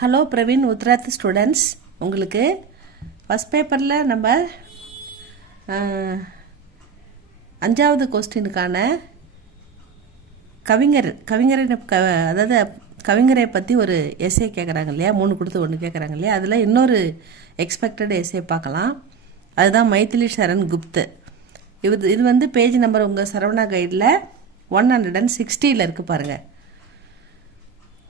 Hello Praveen Uttarardh students, உங்களுக்கு first பேப்பரில் நம்ம 5வது கொஸ்டினுக்கான அதாவது கவிஞரை பற்றி ஒரு எஸ்ஏ கேட்குறாங்க இல்லையா, 3 கொடுத்து 1 கேட்குறாங்க இல்லையா, அதில் இன்னொரு எக்ஸ்பெக்டட் எஸ்ஏ பார்க்கலாம். அதுதான் மைதிலி சரண் குப்த். இது வந்து பேஜ் நம்பர் உங்கள் சரவணா கைடில் 160 இருக்குது பாருங்கள்.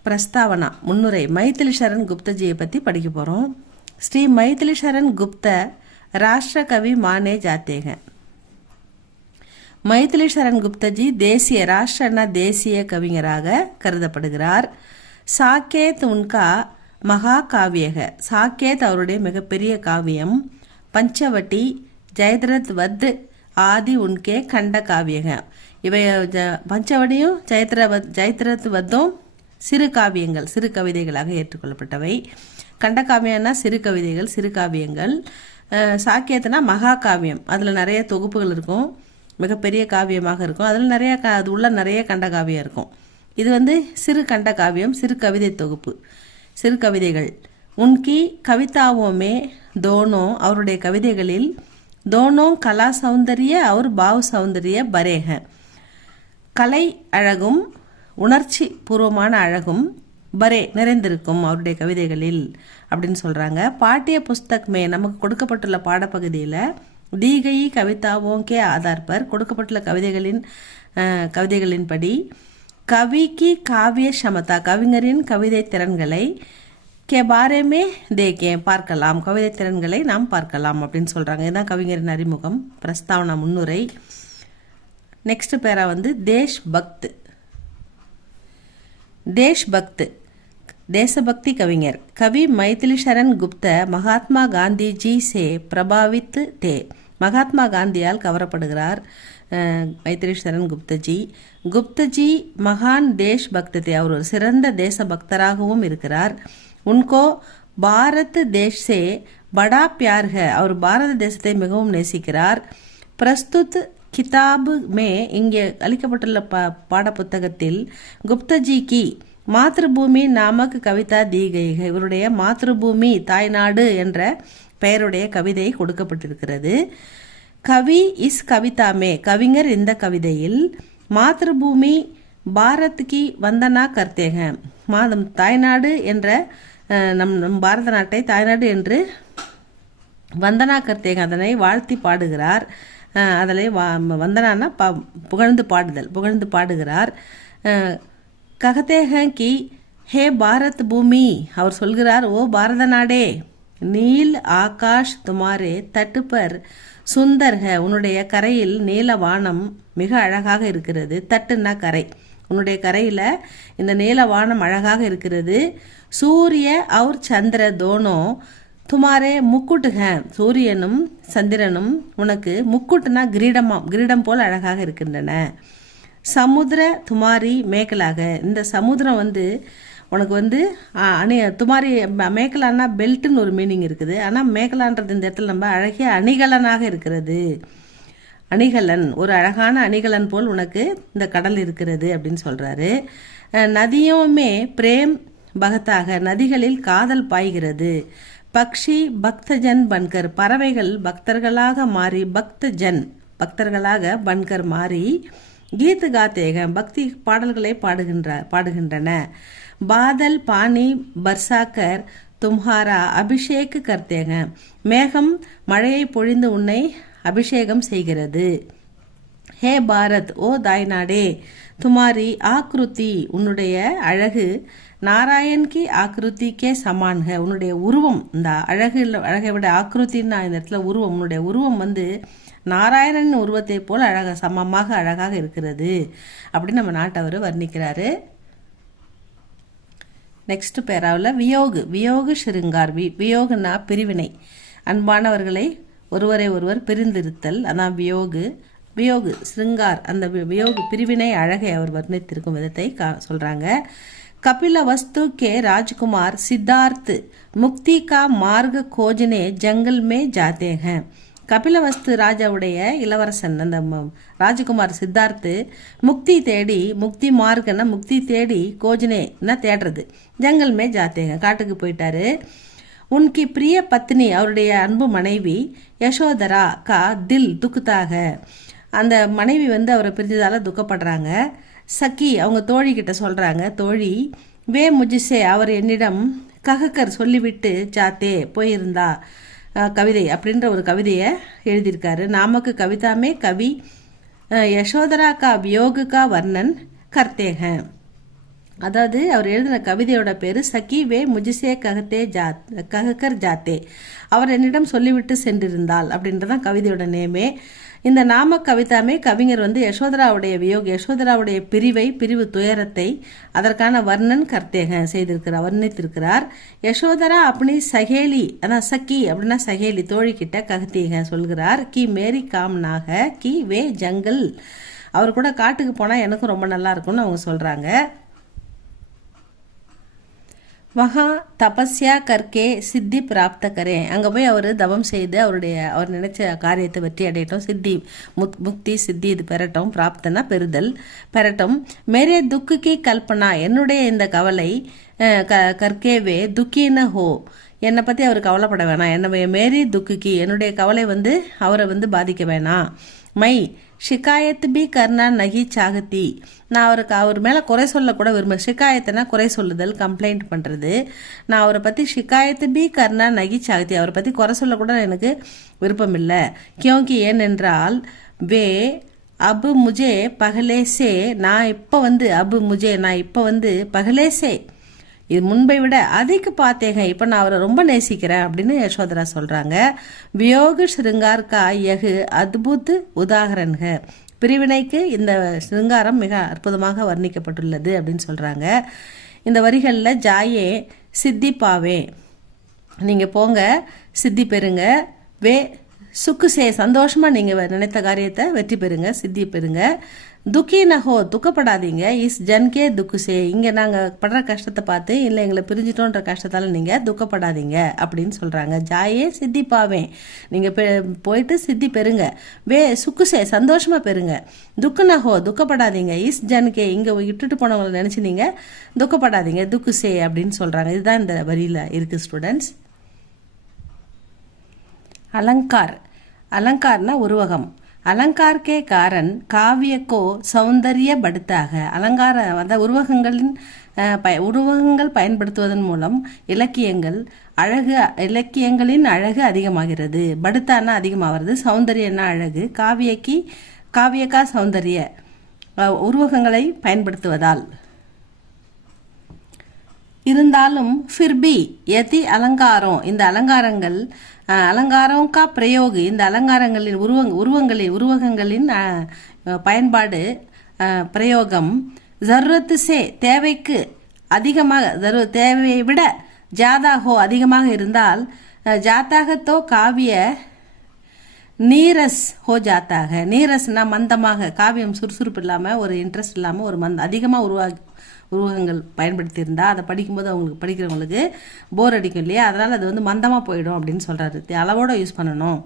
பிரஸ்தாவனா முன்னுரை மைதிலி சரண் குப்தஜியை பற்றி படிக்க போகிறோம். ஸ்ரீ மைதிலி சரண் குப்த ராஷ்டிர கவி மானே ஜாத்தேங்க. மைதிலி சரண் குப்தஜி தேசிய கவிஞராக கருதப்படுகிறார். சாக்கேத் உன்கா மகா காவியக. சாக்கேத் அவருடைய மிகப்பெரிய காவியம். பஞ்சவட்டி ஜெயத்ரத் வத் ஆதி உன்கே கண்ட காவியக. இவை பஞ்சவடியும் ஜெயத்ரத் வத்தும் சிறு கவிதைகளாக ஏற்றுக்கொள்ளப்பட்டவை. கண்டகாவியம்னா சிறு காவியங்கள். சாக்கியத்துனா மகா காவியம், அதில் நிறைய தொகுப்புகள் இருக்கும், மிகப்பெரிய காவியமாக இருக்கும், அதில் அது உள்ள நிறைய கண்டகாவியம் இருக்கும். இது வந்து சிறு கண்டகாவியம், சிறு கவிதை தொகுப்பு, சிறு கவிதைகள். உன்கி கவிதாவோமே தோனோ, அவருடைய கவிதைகளில் தோனோ கலா சௌந்தரிய அவர் பாவ் சௌந்தரிய பரேக. கலை அழகும் உணர்ச்சி பூர்வமான அழகும் பரே நிறைந்திருக்கும் அவருடைய கவிதைகளில் அப்படின்னு சொல்கிறாங்க. பாட்டிய புஸ்தக்மே நமக்கு கொடுக்கப்பட்டுள்ள பாடப்பகுதியில் தீகை கவிதாவோங்கே ஆதார்பர் கொடுக்கப்பட்டுள்ள கவிதைகளின்படி கவிக்கு காவிய சமதா கவிஞரின் கவிதை திறன்களை கே பாரேமே தேக்கே பார்க்கலாம், கவிதை திறன்களை நாம் பார்க்கலாம் அப்படின்னு சொல்கிறாங்க. இதுதான் கவிஞரின் அறிமுகம், பிரஸ்தாவனா முன்னுரை. நெக்ஸ்ட் பேரா வந்து தேஷ்பக்த் தேசபக்தி கவிஞர். கவி மைதிலி சரண் குப்த மகாத்மா காந்தி ஜி சே பிரபாவித் தே. மகாத்மா காந்தியால் கவரப்படுகிறார் மைதிலி சரண் குப்தஜி மகான் தேஷ்பக்த் தே. அவர் ஒரு சிறந்த தேசபக்தராகவும் இருக்கிறார். உன்கோ பாரத் தேஷ் சே படா பியார் ஹை. அவர் பாரத தேசத்தை மிகவும் நேசிக்கிறார். பிரஸ்துத் கிதாபு மே இங்கே அளிக்கப்பட்டுள்ள பாட புத்தகத்தில் குப்தஜி கி மாத்ருபூமி நாமக் கவிதா தீகைக. இவருடைய மாத்ருபூமி தாய்நாடு என்ற பெயருடைய கவிதை கொடுக்கப்பட்டிருக்கிறது. கவி இஸ் கவிதாமே கவிஞர் இந்த கவிதையில் மாத்ருபூமி பாரத் கி வந்தனா கர்த்தேக. மாதம் தாய்நாடு என்ற நம் பாரத நாட்டை தாய்நாடு என்று வந்தனா கர்த்தேக அதனை வாழ்த்தி பாடுகிறார். அதில் வந்தனான்னா புகழ்ந்து பாடுகிறார். ககதேக கி ஹே பாரத் பூமி. அவர் சொல்கிறார், ஓ பாரத நாடே, நீல் ஆகாஷ் துமாரே தட்டுப்பர் சுந்தர்க. உன்னுடைய கரையில் நீல வானம் மிக அழகாக இருக்கிறது. தட்டுன்னா கரை, உன்னுடைய கரையில் இந்த நீல வானம் அழகாக இருக்கிறது. சூரிய அவர் சந்திர தோனோ துமாரே முக்குட்டுக. சூரியனும் சந்திரனும் உனக்கு முக்குட்டுனா கிரீடம் போல் அழகாக இருக்கின்றன. சமுத்திர துமாரி மேக்கலாக. இந்த சமுத்திரம் வந்து உனக்கு வந்து துமாரி மேக்கலான்னா பெல்ட்டுன்னு ஒரு மீனிங் இருக்குது. ஆனால் மேக்கலான்றது இந்த இடத்துல நம்ம அழகிய அணிகலனாக இருக்கிறது. அணிகலன், ஒரு அழகான அணிகலன் போல் உனக்கு இந்த கடல் இருக்கிறது அப்படின்னு சொல்கிறாரு. நதியுமே பிரேம் பகத்தாக. நதிகளில் காதல் பாய்கிறது. பக்ஷி பக்தஜன் பன்கர். பறவைகள் பக்தர்களாக மாறி பக்தர்களாக பன்கர் மாறி கீத் காத்தேக பக்தி பாடல்களை பாடுகின்றன. பாதல் பானி பர்சாக்கர் தும்ஹாரா அபிஷேக் கர்த்தேக. மேகம் மழையை பொழிந்து உன்னை அபிஷேகம் செய்கிறது. ஹே பாரத், ஓ தாய்நாடே, துமாரி ஆக்ருதி உன்னுடைய அழகு நாராயண் கி ஆக்ருதி கே சமான்க. உன்னுடைய உருவம், இந்த அழகை விட ஆக்ருத்தின்னா இந்த இடத்துல உருவம், உன்னுடைய உருவம் வந்து நாராயணன் உருவத்தை போல் சமமாக அழகாக இருக்கிறது அப்படின்னு நம்ம நாட்டவர் வர்ணிக்கிறாரு. நெக்ஸ்ட் பேராவில் வியோகு ஷிருங்கார். வியோகுனா பிரிவினை, அன்பானவர்களை ஒருவரை ஒருவர் பிரிந்திருத்தல், அதான் வியோகு ஸ்ருங்கார். அந்த வியோகு பிரிவினை அழகை அவர் வர்ணித்திருக்கும் விதத்தை சொல்றாங்க. கபில वस्तु के राजकुमार सिद्धार्थ मुक्ति का मार्ग खोजने जंगल में जाते हैं. கபிலவஸ்து ராஜாவுடைய இளவரசன் அந்த ராஜகுமார் சித்தார்த்து முக்தி தேடி, முக்தி மார்க்கன்னா முக்தி தேடி கோஜனேன்னா தேடுறது, ஜங்கல் மே ஜாத்தேங்க காட்டுக்கு போயிட்டாரு. உன்கி பிரிய பத்னி அவருடைய அன்பு மனைவி யசோதரா கா தில் துக்குத்தாக, அந்த மனைவி அவரை பிரிஞ்சதால துக்கப்படுறாங்க. சக்கி அவங்க தோழி கிட்ட சொல்றாங்க, தோழி வே முஜிசே அவர் என்னிடம் கஹக்கர் சொல்லிவிட்டு ஜாத்தே போயிருந்தா கவிதை அப்படின்ற ஒரு கவிதையை எழுதியிருக்காரு. நாமக்கு கவிதாமே கவி யசோதரா கா வியோகு கா வர்ணன் கர்த்தேக. அதாவது அவர் எழுதின கவிதையோட பேரு சக்கி வே முஜிசே கஹக்கர் ஜாத்தே, அவர் என்னிடம் சொல்லிவிட்டு சென்றிருந்தாள் அப்படின்றதான் கவிதையோட நேமே. இந்த நாம கவிதாமே கவிஞர் யசோதராவுடைய வியோக், யசோதராவுடைய பிரிவு துயரத்தை அதற்கான வர்ணன் கர்த்தேக செய்திருக்கிறார், வர்ணித்திருக்கிறார். யசோதரா அப்படி சகேலி, அதான் சக்கி அப்படின்னா சகேலி தோழி கிட்ட ககத்தீக சொல்கிறார். கி மேரி காம்னாக கி வே ஜங்கல், அவர் கூட காட்டுக்கு போனா எனக்கும் ரொம்ப நல்லா இருக்கும்னு அவங்க சொல்றாங்க. வஹா தபஸ்யா கர்க்கே சித்தி பிராப்த கரே, அங்கே போய் அவர் தவம் செய்து அவர் நினைச்ச காரியத்தை வெற்றி அடையட்டும், சித்தி முக்தி சித்தி இது பெறட்டும், பிராப்தனா பெறுதல் பெறட்டும். மேரே துக்குக்கி கல்பனா என்னுடைய இந்த கவலை கர்க்கேவே துக்கின ஹோ, என்னை பற்றி அவர் கவலைப்பட வேணாம், என்ன மேரி துக்குக்கி என்னுடைய கவலை அவரை பாதிக்க வேணாம். மை ஷிகாயத் பி கர்னா நகி சாகத்தி, நான் அவர் மேலே குறை சொல்ல கூட விரும்ப, ஷிகாயத்துனா குறை சொல்லுதல், கம்ப்ளைண்ட் பண்ணுறது. நான் அவரை பற்றி ஷிகாயத்து பி கர்னா நகி சாகத்தி, அவரை பற்றி குறை சொல்ல கூட எனக்கு விருப்பம் இல்லை. கியோங்கி ஏனென்றால் வே அபு முஜே பகலேசே, நான் இப்போ அபு முஜே நான் இப்போ பகலேசே இது முன்பை விட அதிக பார்த்தேங்க, இப்போ நான் அவரை ரொம்ப நேசிக்கிறேன் அப்படின்னு யசோதரா சொல்றாங்க. வியோக ஸ்ருங்கார் கா யகு அத்புத் உதாகரன்க, பிரிவினைக்கு இந்த ஸ்ருங்காரம் மிக அற்புதமாக வர்ணிக்கப்பட்டுள்ளது அப்படின்னு சொல்றாங்க. இந்த வரிகளில் ஜாயே சித்தி பாவே, நீங்கள் போங்க சித்தி பெறுங்க, வே சுக்குசே சந்தோஷமாக நீங்கள் நினைத்த காரியத்தை வெற்றி பெறுங்க, சித்தி பெறுங்க. துக்கி நஹோ துக்கப்படாதீங்க, இஸ் ஜன்கே துக்குசே இங்கே நாங்கள் படுற கஷ்டத்தை பார்த்து இல்லை எங்களை பிரிஞ்சிட்டோன்ற கஷ்டத்தால் நீங்கள் துக்கப்படாதீங்க அப்படின்னு சொல்கிறாங்க. ஜாயே சித்தி பாவே, நீங்கள் போயிட்டு சித்தி பெறுங்க, வே சுக்குசே சந்தோஷமாக பெறுங்க, துக்கு நஹோ துக்கப்படாதீங்க, இஸ் ஜன்கே இங்கே விட்டுட்டு போனவங்களை நினச்சி நீங்கள் துக்கப்படாதீங்க, துக்குசே அப்படின்னு சொல்கிறாங்க. இதுதான் இந்த வரியில் இருக்குது ஸ்டூடெண்ட்ஸ். அலங்கார், அலங்கார்னா உருவகம். அலங்கார் கே காரன் காவியக்கோ சௌந்தரிய படுத்தாக, அலங்கார உருவகங்கள் பயன்படுத்துவதன் மூலம் இலக்கியங்களின் அழகு அதிகமாகிறது. படுத்தானா அதிகமாகிறது, சௌந்தரியன்னா அழகு, காவியக்கா சௌந்தரிய உருவகங்களை பயன்படுத்துவதால். இருந்தாலும் ஃபிர்பி யதி அலங்காரம், இந்த அலங்காரங்கள் அலங்காரம் கா பிரயோகு, இந்த அலங்காரங்களின் உருவகங்களின் பயன்பாடு பிரயோகம் ஜருரத்து சே தேவைக்கு அதிகமாக, தேவையை விட ஜாதாகோ அதிகமாக இருந்தால் ஜாத்தாகத்தோ காவிய நீரஸ் ஹோ ஜாத்தாக, நீரஸ்னா மந்தமாக, காவியம் சுறுசுறுப்பு இல்லாமல் ஒரு இன்ட்ரெஸ்ட் இல்லாமல் ஒரு அதிகமாக உருவகங்கள் பயன்படுத்தியிருந்தா அதை படிக்கும்போது படிக்கிறவங்களுக்கு போர் அடிக்கும் இல்லையா, அதனால் அது மந்தமாக போயிடும் அப்படின்னு சொல்கிறாரு. அளவோட யூஸ் பண்ணணும்.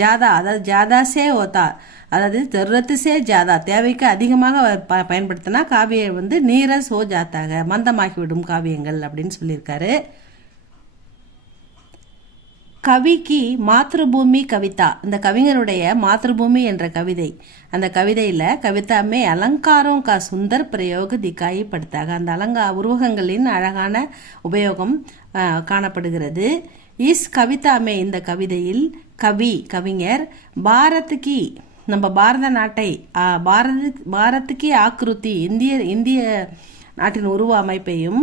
ஜாதா அதாவது ஜாதாசே ஓதா, அதாவது ஜருரத்து சே ஜாதா தேவைக்கு அதிகமாக பயன்படுத்தினா காவியம் நீரஸ் ஹோ ஜாத்தாக மந்தமாகிவிடும் காவியங்கள் அப்படின்னு சொல்லியிருக்காரு. கவிக்கு மாத்ருபூமி கவிதா, இந்த கவிஞருடைய மாத்ருபூமி என்ற கவிதை, அந்த கவிதையில் கவிதாமே அலங்காரம் கா சுந்தர் பிரயோக திக்காயி படுத்தாக, அந்த உருவகங்களின் அழகான உபயோகம் காணப்படுகிறது. இஸ் கவிதாமே இந்த கவிதையில் கவிஞர் பாரத்துக்கு, நம்ம பாரத நாட்டை பாரத்துக்கு ஆக்ருதி இந்திய நாட்டின் உருவ அமைப்பையும்,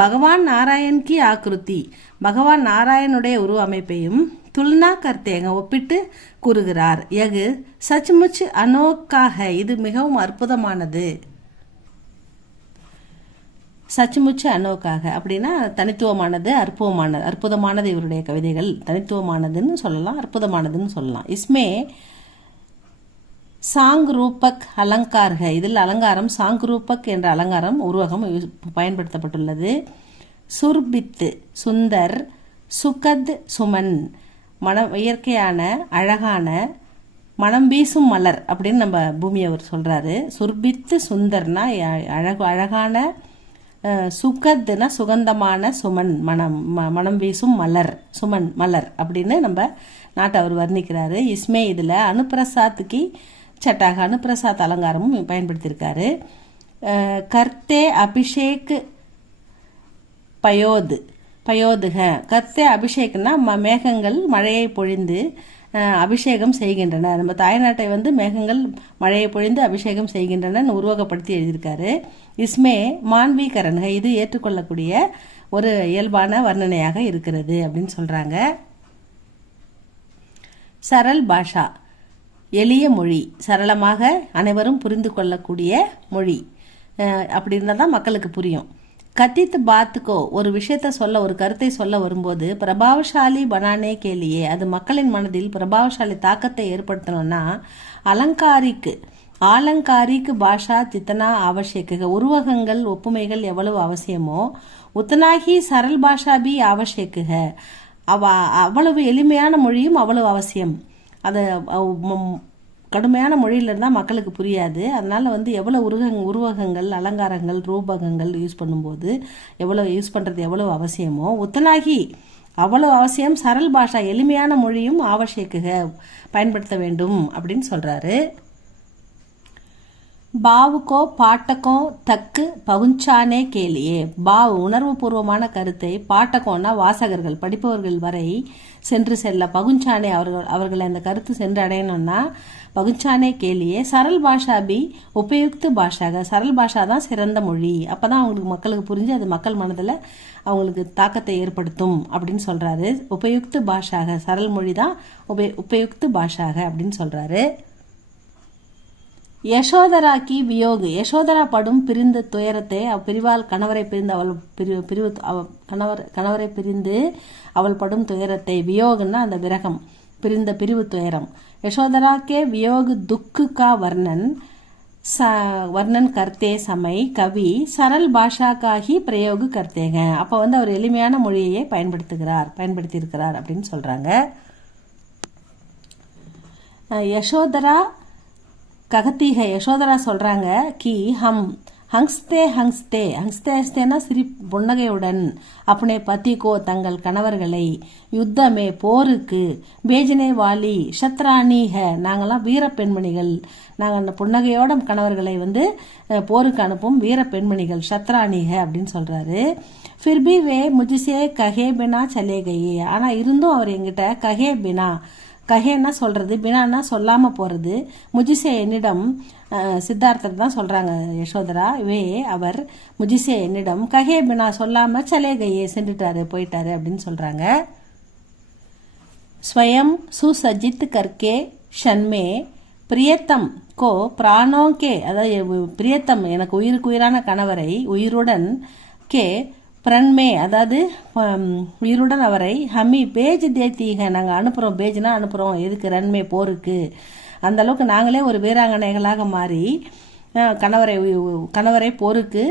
பகவான் நாராயண்கி ஆக்ருதி பகவான் நாராயணுடைய உருவ அமைப்பையும் துல்னா கர்த்தேங்க ஒப்பிட்டு கூறுகிறார். யகு சச்முச் அனோக்காக, இது மிகவும் அற்புதமானது. சச்முச் அனோக்காக அப்படின்னா தனித்துவமானது, அற்புதமானது இவருடைய கவிதைகள் தனித்துவமானதுன்னு சொல்லலாம், அற்புதமானதுன்னு சொல்லலாம். இஸ்மே சாங் ரூபக் அலங்கார்க, இதில் அலங்காரம் சாங் ரூபக் என்ற அலங்காரம் உருவகம் பயன்படுத்தப்பட்டுள்ளது. சுர்பித் சுந்தர், சுகத் சுமன் இயற்கையான அழகான மனம் வீசும் மலர் அப்படின்னு நம்ம பூமி அவர் சொல்றாரு. சுர்பித்து சுந்தர்னா அழகான, சுகத்னா சுகந்தமான, சுமன் மனம் வீசும் மலர், சுமன் மலர் அப்படின்னு நம்ம நாட்டை அவர் வர்ணிக்கிறாரு. இஸ்மே இதில் அனுப்பிரசாத்துக்கு சட்டாக அனுப்பிரசாத் அலங்காரமும் பயன்படுத்தியிருக்காரு. கர்த்தே அபிஷேக் பயோதுக. கர்த்தே அபிஷேக்னா மேகங்கள் மழையை பொழிந்து அபிஷேகம் செய்கின்றன. நம்ம தாய்நாட்டை மேகங்கள் மழையை பொழிந்து அபிஷேகம் செய்கின்றன உருவகப்படுத்தி எழுதியிருக்காரு. இஸ்மே மான்வீகரன்க, இது ஏற்றுக்கொள்ளக்கூடிய ஒரு இயல்பான வர்ணனையாக இருக்கிறது அப்படின்னு சொல்றாங்க. சரல் பாஷா, எளிய மொழி, சரளமாக அனைவரும் புரிந்து கொள்ளக்கூடிய மொழி. அப்படி இருந்தால் தான் மக்களுக்கு புரியும். கத்தித்து பாத்துக்கோ, ஒரு விஷயத்த சொல்ல, ஒரு கருத்தை சொல்ல வரும்போது பிரபாவசாலி பனானே கேலியே, அது மக்களின் மனதில் பிரபாவசாலி தாக்கத்தை ஏற்படுத்தணும்னா ஆலங்காரிக்கு பாஷா ஜித்தனா ஆவசியக்க, உருவகங்கள் ஒப்புமைகள் எவ்வளவு அவசியமோ உத்தனாகி சரல் பாஷா பி ஆவசியக்க, அவ்வளவு எளிமையான மொழியும் அவ்வளவு அவசியம். அது கடுமையான மொழியில இருந்தால் மக்களுக்கு புரியாது. அதனால எவ்வளவு உருவகங்கள், அலங்காரங்கள், ரூபகங்கள் யூஸ் பண்ணும்போது யூஸ் பண்றது எவ்வளவு அவசியமோ உத்தனாகி அவ்வளவு அவசியம் சரல் பாஷா, எளிமையான மொழியும் ஆவசியக்க பயன்படுத்த வேண்டும் அப்படின்னு சொல்றாரு. பாவுக்கோ பாட்டக்கோ தக்கு பகுஞ்சானே கேலியே, பாவ் உணர்வு பூர்வமான கருத்தை, பாட்டக்கோன்னா வாசகர்கள் படிப்பவர்கள் வரை சென்று செல்ல, பகுஞ்சானே அவர்கள் அந்த கருத்து சென்று அடையணும்னா பகுஞ்சானே கேலியே, சரல் பாஷா பி உபயுக்து பாஷாக, சரல் பாஷா தான் சிறந்த மொழி, அப்பதான் அவங்களுக்கு மக்களுக்கு புரிஞ்சு அது மக்கள் மனதில் அவங்களுக்கு தாக்கத்தை ஏற்படுத்தும் அப்படின்னு சொல்றாரு. உபயுக்து பாஷாக, சரல் மொழி தான் உபயுக்து பாஷாக அப்படின்னு சொல்றாரு. யசோதராக்கி வியோகு, யசோதரா படும் பிரிந்த துயரத்தை பிரிவால் கணவரை பிரிந்து அவள் படும் துயரத்தை, வியோகுன்னா அந்த விரகம், பிரிவு துயரம். யசோதராக்கே வியோகு துக்கு கா வர்ணன் கர்த்தே சமை கவி சரல் பாஷா காஹி பிரயோகு கர்த்தேங்க. அப்போ அவர் எளிமையான மொழியை பயன்படுத்தியிருக்கிறார் அப்படின்னு சொல்றாங்க. யசோதரா ககத்தீக, யசோதரா சொல்றாங்க கி ஹங்ஸ்தேனா சிரி புன்னகையுடன் அப்பனே பத்திகோ தங்கள் கணவர்களை, யுத்தமே போருக்கு, பேஜனே வாலி சத்ராணிக நாங்கெல்லாம் வீர பெண்மணிகள், நாங்கள் அந்த புன்னகையோட கணவர்களை போருக்கு அனுப்பும் வீர பெண்மணிகள், சத்ராணிக அப்படின்னு சொல்றாரு. ஃபிர்பி வே முஜிசே கஹே பினா சலே கயே, ஆனா இருந்தும் அவர் எங்கிட்ட கஹே பினா, கஹேன்னா சொல்றது, பினான்னா சொல்லாம போறது, முஜிசே என்னிடம், சித்தார்த்தர் தான் சொல்றாங்க யசோதரா, அவர் முஜிசே என்னிடம் கஹே பினா சொல்லாம சலே கயே போயிட்டாரு அப்படின்னு சொல்றாங்க. ஸ்வயம் சுசஜித் கர்கே ஷன்மே பிரியத்தம் கோ பிராணோ கே, அதாவது பிரியத்தம் எனக்கு உயிருக்கு உயிரான கணவரை உயிருடன் கே பிரண்மே, அதாவது உயிருடன் அவரை ஹமி பேஜ் தேத்தீக நாங்கள் அனுப்புகிறோம், பேஜ்னா அனுப்புகிறோம், எதுக்கு ரன்மே போருக்கு, அந்த அளவுக்கு நாங்களே ஒரு வீராங்கனைகளாக மாறி கணவரை போருக்கு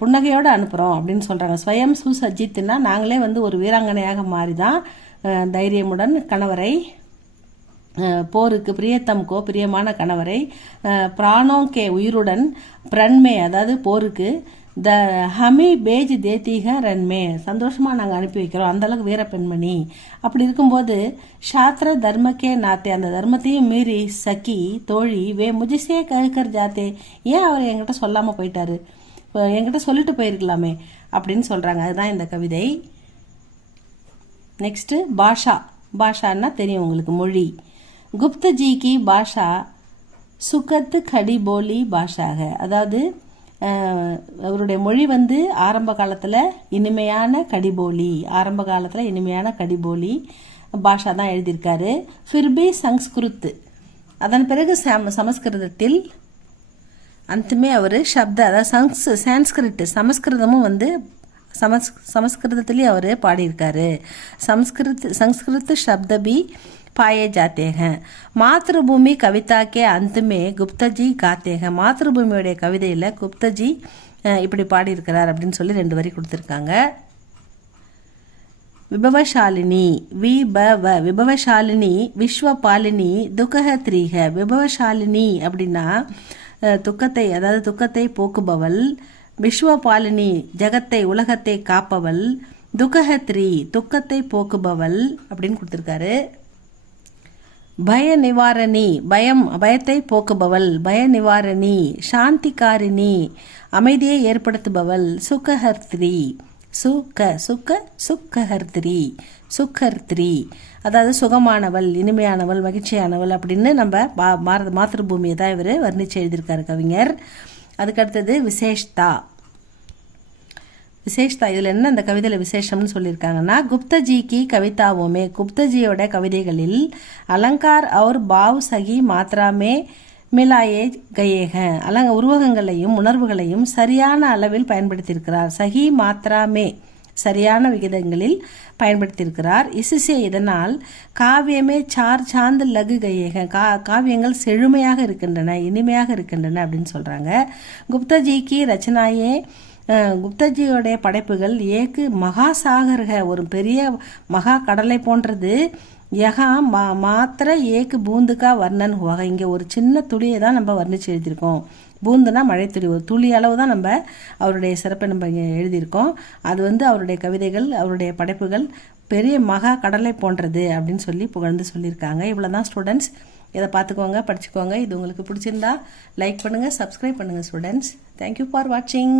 புன்னகையோடு அனுப்புகிறோம் அப்படின்னு சொல்கிறாங்க. ஸ்வயம் சுசஜித்னா நாங்களே ஒரு வீராங்கனையாக மாறி தான் தைரியமுடன் கணவரை போருக்கு, பிரியத்தம்கோ பிரியமான கணவரை, பிராணோங்கே உயிருடன், பிரண்மே அதாவது போருக்கு, த ஹமி பேஜ் தேத்தீக ரன்மே சந்தோஷமா நாங்கள் அனுப்பி வைக்கிறோம், அந்த அளவுக்கு வீர பெண்மணி. அப்படி இருக்கும்போது சாத்திர தர்மக்கே நாத்தே, அந்த தர்மத்தையும் மீறி சகி தோழி வே முஜிசே கருக்கர் ஜாத்தே, ஏன் அவர் என்கிட்ட சொல்லாம போயிட்டாரு, என்கிட்ட சொல்லிட்டு போயிருக்கலாமே அப்படின்னு சொல்றாங்க. அதுதான் இந்த கவிதை. நெக்ஸ்ட் பாஷா, பாஷான்னா தெரியும் உங்களுக்கு, மொழி. குப்தஜி கி பாஷா சுகத் கடி போலி பாஷாக, அதாவது அவருடைய மொழி ஆரம்ப காலத்தில் இனிமையான கடிபோலி பாஷா தான் எழுதியிருக்காரு. ஃபிர்பி சம்ஸ்கிருத், அதன் பிறகு சமஸ்கிருதத்தில் அந்தமே அவர் சப்த, அதாவது சான்ஸ்கிரிட் சமஸ்கிருதமும் சமஸ்கிருதத்திலேயே அவர் பாடியிருக்காரு. संस्कृत शब्द भी पाए जाते हैं. मातृभूमि कविता के अंत में गुप्ता जी गाते हैं. மாத்ருபூமியோடைய கவிதையில் குப்தஜி இப்படி பாடியிருக்கிறார் அப்படின்னு சொல்லி 2 வரி கொடுத்துருக்காங்க. விபவசாலினி விபவசாலினி விஸ்வபாலினி துக்கஹத்ரீக. விபவசாலினி அப்படின்னா துக்கத்தை, அதாவது துக்கத்தை போக்குபவள். விஸ்வபாலினி ஜகத்தை உலகத்தை காப்பவள். துக்கஹத்ரி துக்கத்தை போக்குபவள் அப்படின்னு கொடுத்துருக்காரு. பய நிவாரணி பயத்தை போக்குபவள், பய நிவாரணி. சாந்திகாரிணி அமைதியை ஏற்படுத்துபவள். சுக்கஹர்த்ரி சுக்கஹர்த்ரி சுக்கஹர்த்ரி அதாவது சுகமானவள், இனிமையானவள், மகிழ்ச்சியானவள் அப்படின்னு நம்ம மாத்ருபூமியை தான் இவர் வர்ணிச்சு எழுதியிருக்காரு கவிஞர். அதுக்கடுத்தது விசேஷ்தா. இதில் என்ன அந்த கவிதையில் விசேஷம்னு சொல்லியிருக்காங்கன்னா, குப்தஜிக்கு கவிதாவுமே, குப்தஜியோட கவிதைகளில் அலங்கார் और பாவ் சகி மாத்ராமே மிலாயே கயேக, உருவகங்களையும் உணர்வுகளையும் சரியான அளவில் பயன்படுத்தியிருக்கிறார். சகி மாத்ராமே சரியான விகிதங்களில் பயன்படுத்தியிருக்கிறார். இசுசே இதனால் காவியமே சார் சாந்து லகு கயேக, காவியங்கள் செழுமையாக இருக்கின்றன, இனிமையாக இருக்கின்றன அப்படின்னு சொல்கிறாங்க. குப்தஜிக்கு ரச்சனாயே, குப்தஜியோடைய படைப்புகள் ஏக்கு மகாசாகர்க ஒரு பெரிய மகா கடலை போன்றது. யகா மாத்திர ஏக்கு பூந்துக்கா வர்ணன் ஹுவக, இங்கே ஒரு சின்ன துளியை தான் நம்ம வர்ணித்து எழுதியிருக்கோம். பூந்துனா மழைத்துளி, ஒரு துளி அளவு தான் நம்ம அவருடைய சிறப்பை நம்ம இங்கே எழுதியிருக்கோம். அது அவருடைய கவிதைகள், அவருடைய படைப்புகள் பெரிய மகா கடலை போன்றது அப்படின்னு சொல்லி புகழ்ந்து சொல்லியிருக்காங்க. இவ்வளோ தான் ஸ்டூடெண்ட்ஸ். இதை பார்த்துக்கோங்க, படிச்சுக்கோங்க. இது உங்களுக்கு பிடிச்சிருந்தா லைக் பண்ணுங்கள், சப்ஸ்கிரைப் பண்ணுங்கள் ஸ்டூடெண்ட்ஸ். தேங்க்யூ ஃபார் வாட்சிங்.